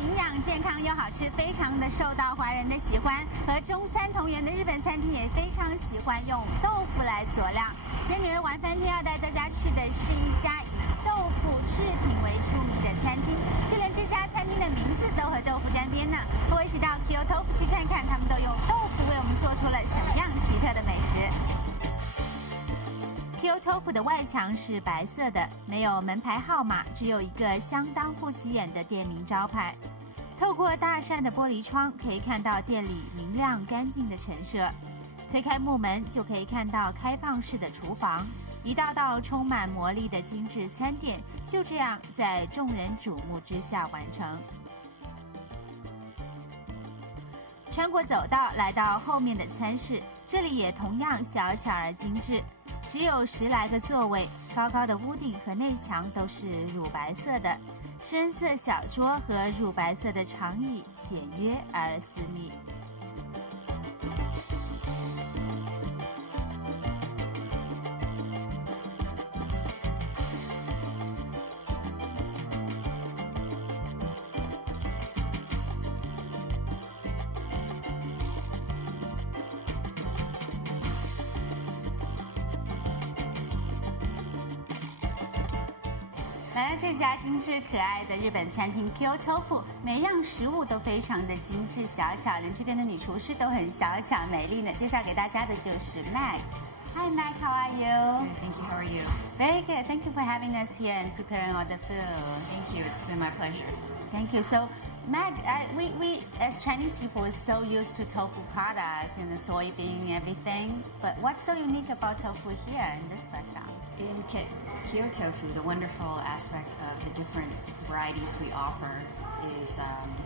营养健康又好吃，非常的受到华人的喜欢。和中餐同源的日本餐厅也非常喜欢用豆腐来佐料。今天纽约玩翻天要带大家去的是一家以豆腐制品为出名的餐厅，就连这家餐厅的名字都和豆腐沾边呢。和我一起到 Kyotofu 去看看，他们都用豆腐为我们做出了什么样奇特的美食。Kyotofu 的外墙是白色的，没有门牌号码，只有一个相当不起眼的店名招牌。透过大扇的玻璃窗，可以看到店里明亮干净的陈设。推开木门，就可以看到开放式的厨房，一道道充满魔力的精致餐点，就这样在众人瞩目之下完成。穿过走道，来到后面的餐室，这里也同样小巧而精致。只有10来个座位，高高的屋顶和内墙都是乳白色的，深色小桌和乳白色的长椅，简约而私密。来到这家精致可爱的日本餐厅 Kyotofu， 每样食物都非常的精致小巧，连这边的女厨师都很小巧美丽呢。介绍给大家的就是 Mag。Hi Mag, how are you? Good, thank you. How are you? Very good. Thank you for having us here and preparing all the food. Thank you. It's been my pleasure. Thank you. So, Mag, we as Chinese people are so used to tofu product, soybean, everything. But what's so unique about tofu here in this restaurant? In Kyotofu, the wonderful aspect of the different varieties we offer is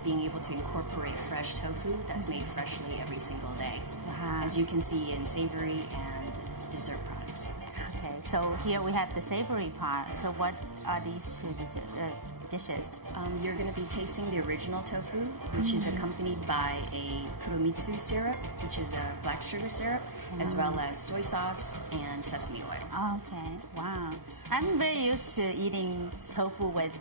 being able to incorporate fresh tofu that's made freshly every single day, as you can see in savory and dessert products. Okay, so here we have the savory part. So what are these two dishes? You're going to be tasting the original tofu, which is accompanied by a kuromitsu syrup, which is a black sugar syrup, as well as soy sauce and sesame oil. Okay, wow. I'm very used to eating tofu with,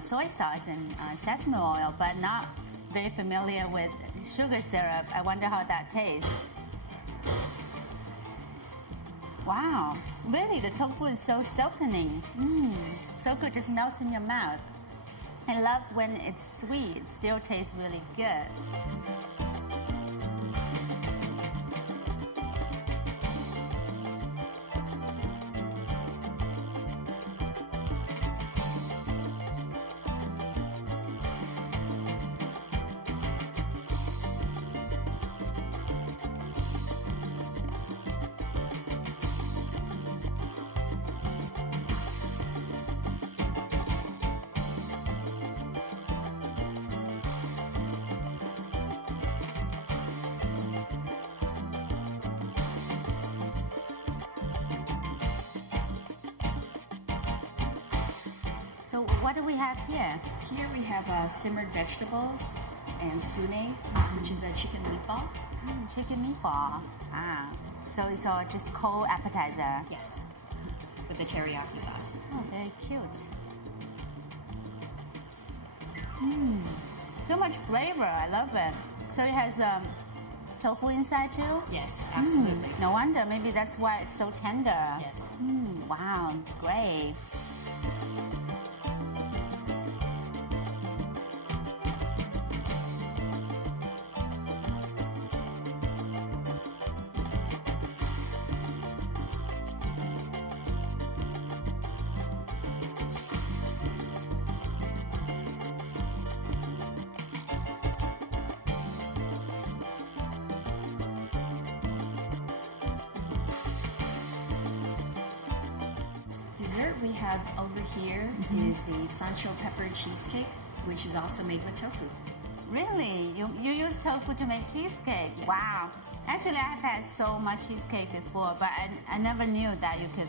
soy sauce and sesame oil, but not very familiar with sugar syrup. I wonder how that tastes. Wow, really, the tofu is so silkening. So good, just melts in your mouth. I love when it's sweet, it still tastes really good. So what do we have here? Here we have simmered vegetables and tsune, which is a chicken meatball. Chicken meatball. So it's all just cold appetizer. Yes, with the teriyaki sauce. Oh, very cute. So much flavor. I love it. So it has tofu inside too? Yes, absolutely. No wonder. Maybe that's why it's so tender. Yes. Wow, great. Dessert we have over here is the Sancho pepper cheesecake, which is also made with tofu. Really? You use tofu to make cheesecake? Yes. Wow. Actually, I've had so much cheesecake before, but I never knew that you could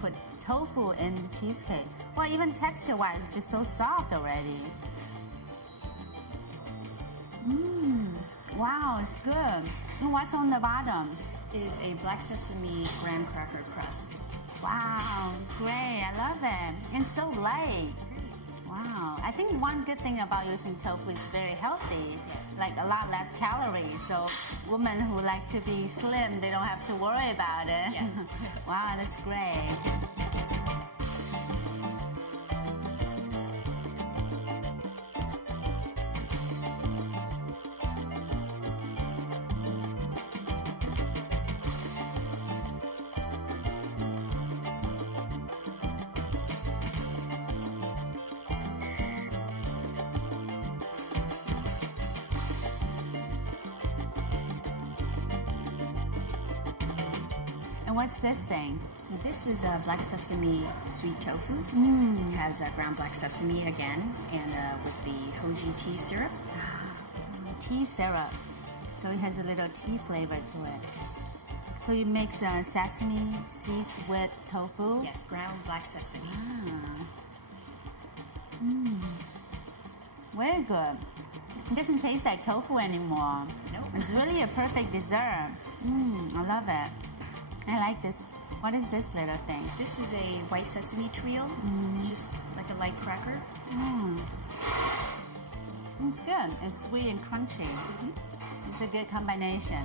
put tofu in the cheesecake. Well, even texture-wise, it's just so soft already. Wow, it's good. And what's on the bottom? Is a black sesame graham cracker crust. Wow, great. I love it. It's so light. Wow, I think one good thing about using tofu is very healthy. Yes. Like a lot less calories. So women who like to be slim, they don't have to worry about it. Yes. Wow, that's great. And what's this thing? This is a black sesame sweet tofu. It has ground black sesame again, and with the hoji tea syrup. Tea syrup. So it has a little tea flavor to it. So you mix sesame seeds with tofu? Yes, ground black sesame. Very good. It doesn't taste like tofu anymore. Nope. It's really a perfect dessert. I love it. I like this. What is this little thing? This is a white sesame tuile, just like a light cracker. It's good. It's sweet and crunchy. It's a good combination.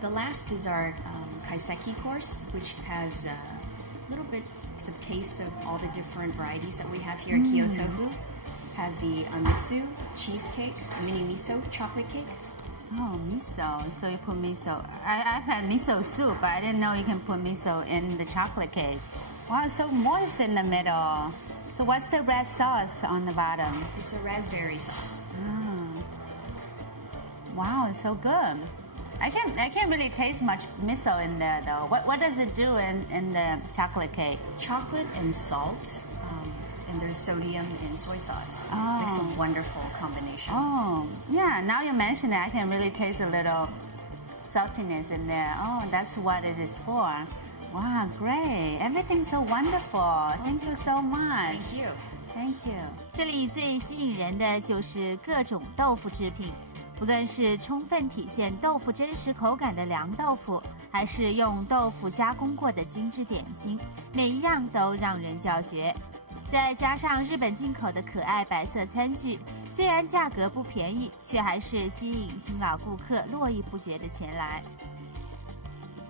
The last is our kaiseki course, which has a little bit of taste of all the different varieties that we have here at Kyotofu. Has the mitsu cheesecake, mini miso chocolate cake. Oh, miso. So you put miso. I've had miso soup, but I didn't know you can put miso in the chocolate cake. Wow, it's so moist in the middle. So what's the red sauce on the bottom? It's a raspberry sauce. Wow, it's so good. I can't really taste much miso in there though. What does it do in the chocolate cake? Chocolate and salt, and there's sodium and soy sauce. Oh. Makes a wonderful combination. Oh, yeah. Now you mention it, I can really taste a little saltiness in there. Oh, that's what it is for. Wow, great. Everything's so wonderful. Thank you so much. Thank you. Thank you. 这里最吸引人的就是各种豆腐制品。不论是充分体现豆腐真实口感的凉豆腐，还是用豆腐加工过的精致点心，每一样都让人叫绝。再加上日本进口的可爱白色餐具，虽然价格不便宜，却还是吸引新老顾客络绎不绝地前来。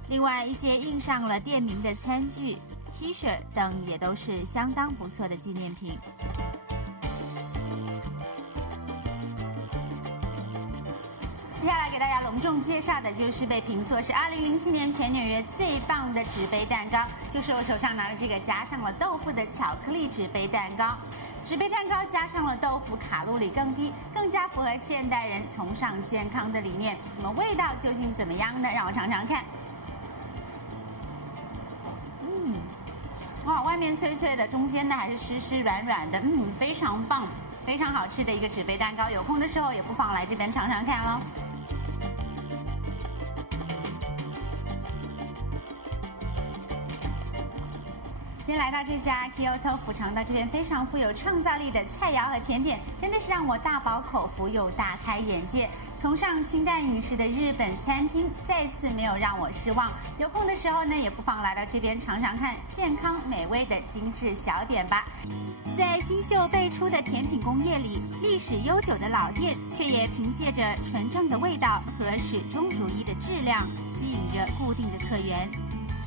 另外，一些印上了店名的餐具、T 恤等也都是相当不错的纪念品。接下来给大家隆重介绍的就是被评作是2007年全纽约最棒的纸杯蛋糕，就是我手上拿的这个加上了豆腐的巧克力纸杯蛋糕。纸杯蛋糕加上了豆腐，卡路里更低，更加符合现代人崇尚健康的理念。那么味道究竟怎么样呢？让我尝尝看。哇，外面脆脆的，中间呢还是湿湿软软的，非常棒，非常好吃的一个纸杯蛋糕。有空的时候也不妨来这边尝尝看哦。今天来到这家 Kyotofu， 尝到这边非常富有创造力的菜肴和甜点，真的是让我大饱口福又大开眼界。崇尚清淡饮食的日本餐厅再次没有让我失望。有空的时候呢，也不妨来到这边尝尝看健康美味的精致小点吧。在新秀辈出的甜品工业里，历史悠久的老店却也凭借着纯正的味道和始终如一的质量，吸引着固定的客源。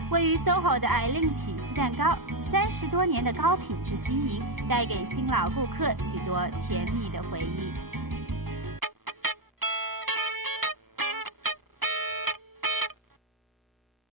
位于 SOHO 的爱令起司蛋糕，30多年的高品质经营，带给新老顾客许多甜蜜的回忆。